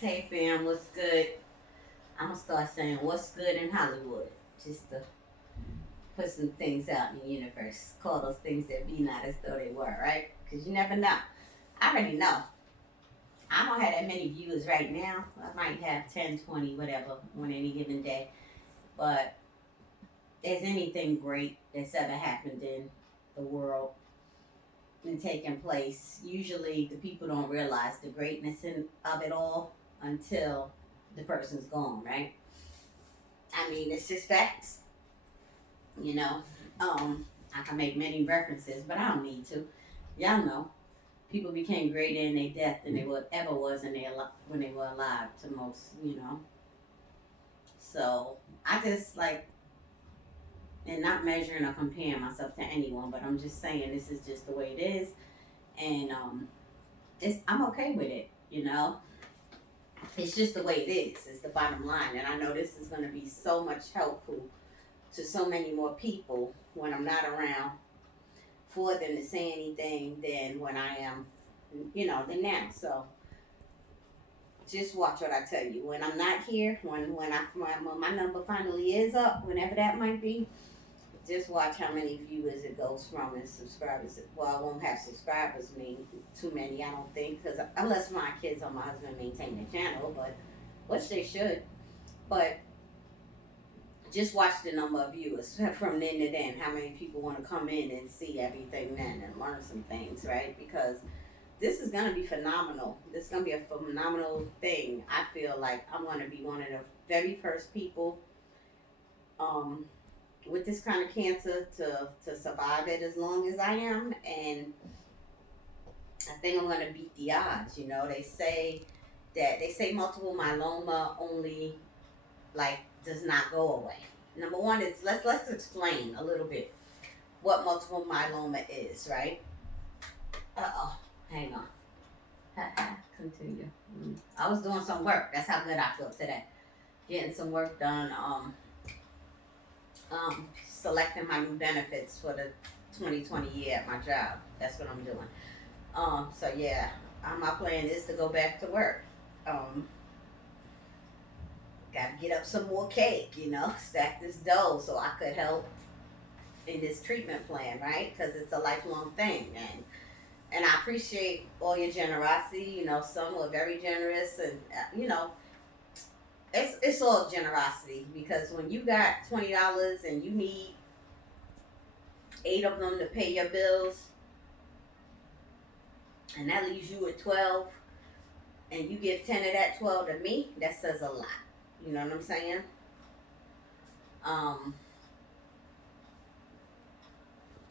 Hey fam, what's good? I'm gonna start saying what's good in Hollywood, just to put some things out in the universe. Call those things that be not as though they were, right? Because you never know. I already know. I don't have that many viewers right now. I might have 10, 20, whatever, on any given day. But there's anything great that's ever happened in the world and taken place, usually the people don't realize the greatness of it all until the person's gone, right? I mean, it's just facts, you know. I can make many references, but I don't need to. Y'all know, people became greater in their death than they would ever was in when they were alive to most, you know. So I just like, and not measuring or comparing myself to anyone, but I'm just saying this is just the way it is, and I'm okay with it, you know. It's just the way it is. It's the bottom line, and I know this is going to be so much helpful to so many more people when I'm not around for them to say anything than when I am, than now. So just watch what I tell you. When I'm not here, when my number finally is up, whenever that might be, just watch how many viewers it goes from and subscribers. Well, I won't have subscribers mean too many, I don't think, because unless my kids or my husband maintain the channel, but which they should. But just watch the number of viewers from then to then. How many people want to come in and see everything then and learn some things, right? Because this is gonna be phenomenal. This is gonna be a phenomenal thing. I feel like I'm gonna be one of the very first people um, with this kind of cancer to survive it as long as I am, and I think I'm gonna beat the odds. You know, they say multiple myeloma only like does not go away. Number one is let's explain a little bit what multiple myeloma is, right? Oh, hang on. Continue. I was doing some work. That's how good I feel today. Getting some work done. Selecting my new benefits for the 2020 year at my job. That's what I'm doing. So yeah, my plan is to go back to work. Um, Got to get up some more cake, stack this dough so I could help in this treatment plan, right? Because it's a lifelong thing, and I appreciate all your generosity. Some were very generous, and it's all generosity because when you got $20 and you need eight of them to pay your bills, and that leaves you with 12, and you give 10 of that 12 to me, that says a lot. You know what I'm saying? Um,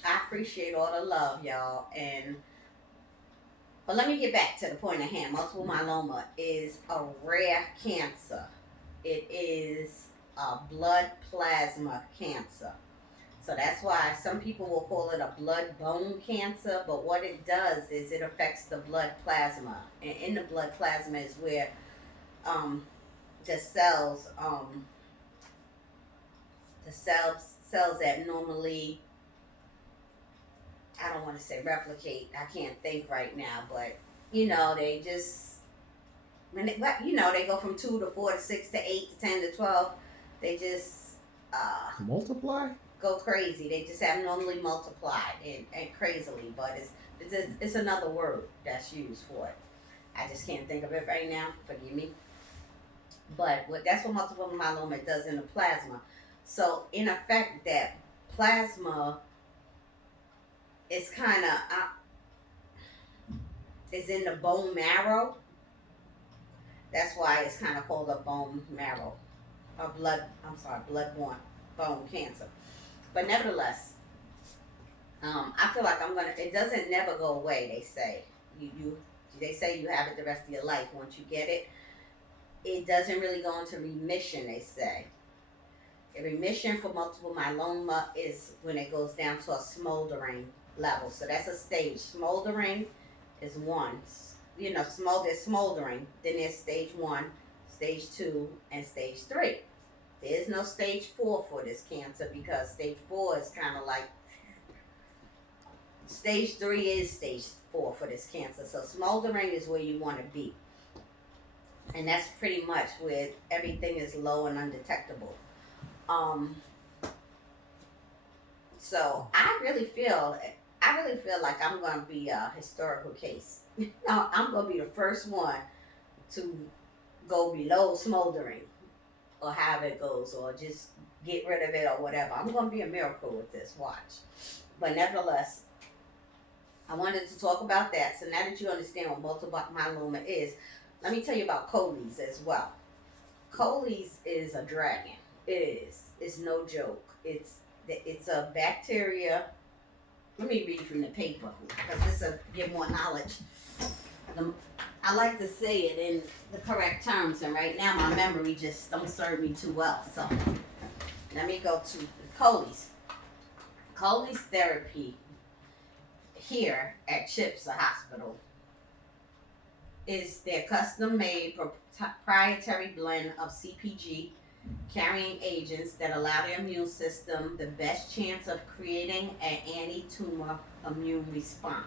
I appreciate all the love, y'all, and but let me get back to the point at hand. Multiple myeloma is a rare cancer. It is a blood plasma cancer. So that's why some people will call it a blood bone cancer. But what it does is it affects the blood plasma. And in the blood plasma is where um, the cells that normally, I don't want to say replicate. I can't think right now, but they just they go from 2 to 4 to 6 to 8 to 10 to 12. They just Multiply? go crazy. They just abnormally multiplied and crazily, but it's another word that's used for it. I just can't think of it right now. Forgive me. But that's what multiple myeloma does in the plasma. So in effect, that plasma is kind of is in the bone marrow. That's why it's kind of called a bone marrow, a blood. I'm sorry, blood-borne bone cancer. But nevertheless, I feel like I'm gonna. It doesn't never go away. They say you. They say you have it the rest of your life. Once you get it, it doesn't really go into remission. They say a remission for multiple myeloma is when it goes down to a smoldering level. So that's a stage. Smoldering is one. There's smoldering. Then there's stage one, stage two, and stage three. There is no stage four for this cancer because stage four is kind of like stage three is stage four for this cancer. So smoldering is where you want to be. And that's pretty much where everything is low and undetectable. Um, so I really feel like I'm gonna be a historical case. No, I'm gonna be the first one to go below smoldering, or however it goes, or just get rid of it or whatever. I'm gonna be a miracle with this. Watch. But nevertheless, I wanted to talk about that. So now that you understand what multiple myeloma is, let me tell you about Coley's as well. Coley's is a dragon. It is. It's no joke. It's a bacteria. Let me read from the paper because this will give more knowledge. I like to say it in the correct terms, and right now my memory just don't serve me too well. So let me go to Coley's. Coley's therapy here at Chipsa Hospital is their custom-made proprietary blend of CPG carrying agents that allow the immune system the best chance of creating an anti-tumor immune response.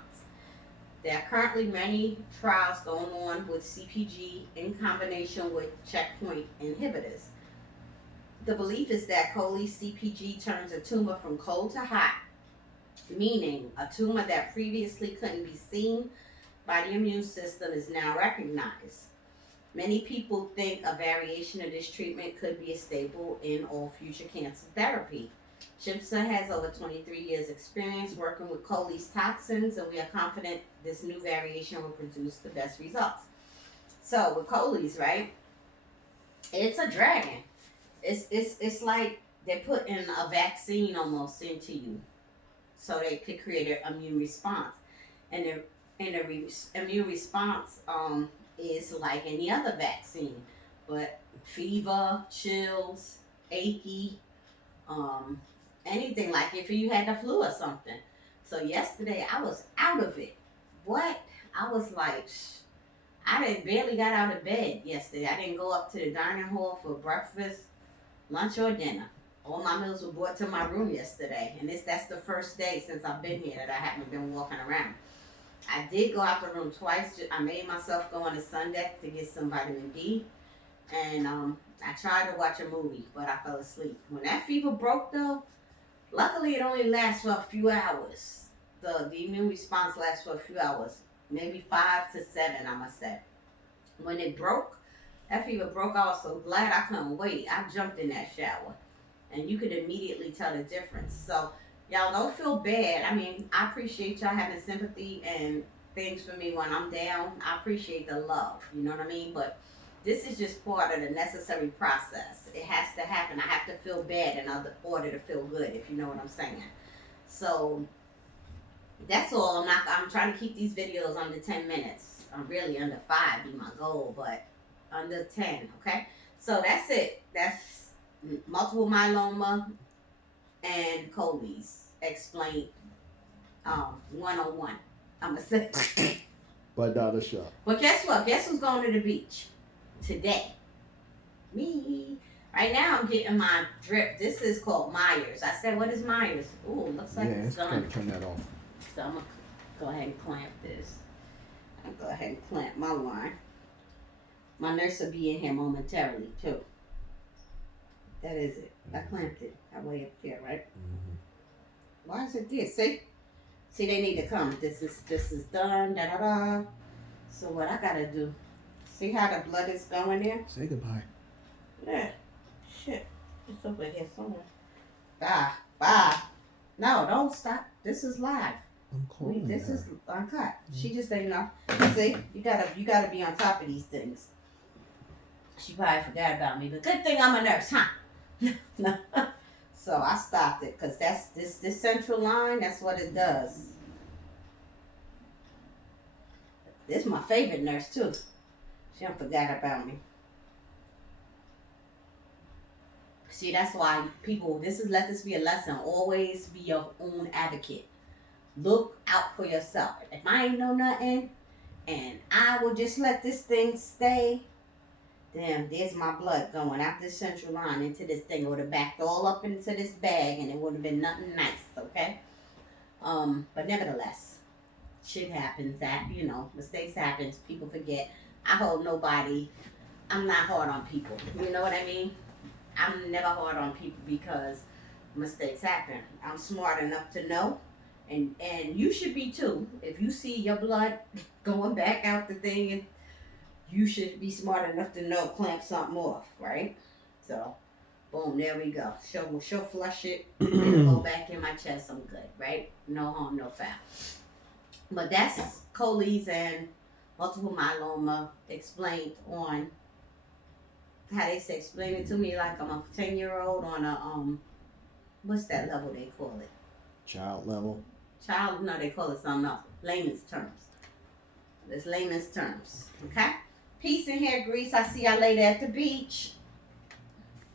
There are currently many trials going on with CPG in combination with checkpoint inhibitors. The belief is that Coley CPG turns a tumor from cold to hot, meaning a tumor that previously couldn't be seen by the immune system is now recognized. Many people think a variation of this treatment could be a staple in all future cancer therapy. Chipsa has over 23 years experience working with Coley's toxins, and we are confident this new variation will produce the best results. So with Coley's, right, it's a dragon. It's like they're putting a vaccine almost into you so they could create an immune response. And immune response is like any other vaccine, but fever, chills, achy, um, anything like if you had the flu or something. So yesterday I was out of it. What? I was like, I didn't barely got out of bed yesterday. I didn't go up to the dining hall for breakfast, lunch, or dinner. All my meals were brought to my room yesterday, and that's the first day since I've been here that I haven't been walking around. I did go out the room twice. I made myself go on a Sunday to get some vitamin D, and I tried to watch a movie, but I fell asleep. When that fever broke, though, luckily it only lasts for a few hours. The immune response lasts for a few hours, maybe 5 to 7, I must say. When it broke, that fever broke. I was so glad I couldn't wait. I jumped in that shower, and you could immediately tell the difference. So y'all don't feel bad. I mean, I appreciate y'all having sympathy and things for me when I'm down. I appreciate the love, you know what I mean? But this is just part of the necessary process. It has to happen. I have to feel bad in order to feel good, if you know what I'm saying. So that's all. I'm trying to keep these videos under 10 minutes. I'm really under 5 be my goal, but under 10, okay? So that's it. That's multiple myeloma and Coley's explained 101. I'm gonna say. But Dr. Shaw. But guess what? Guess who's going to the beach today? Me. Right now I'm getting my drip. This is called Myers. I said, what is Myers? Ooh, looks like it's done. Turn that off. So I'm gonna go ahead and clamp this. I'll go ahead and clamp my line. My nurse will be in here momentarily too. That is it. I clamped it. I way up there, right? Mm-hmm. Why is it there? See, they need to come. This is done. Da da da. So what I gotta do? See how the blood is going there? Say goodbye. Yeah. Shit. It's over here somewhere. Bye. No, don't stop. This is live. I'm calling This her. is uncut. She just didn't know. See, you gotta be on top of these things. She probably forgot about me, but good thing I'm a nurse, huh? No. So I stopped it because that's this central line. That's what it does. This is my favorite nurse too. She don't forget about me. See, that's why people. Let this be a lesson. Always be your own advocate. Look out for yourself. If I ain't know nothing, and I will just let this thing stay. Damn, there's my blood going out this central line into this thing. It would have backed all up into this bag and it would have been nothing nice, okay? But nevertheless, shit happens. Mistakes happens. People forget. I hold nobody I'm not hard on people. You know what I mean? I'm never hard on people because mistakes happen. I'm smart enough to know, and you should be too. If you see your blood going back out the thing, and you should be smart enough to know clamp something off, right? So, boom, there we go. She'll flush it. It'll go back in my chest. I'm good, right? No harm, no foul. But that's Coley's and multiple myeloma explained on how they say explain it to me like I'm a 10-year-old on a what's that level they call it? Child level. Child, no, they call it something else. Layman's terms. It's layman's terms. Okay? Peace and hair grease. I see y'all later at the beach.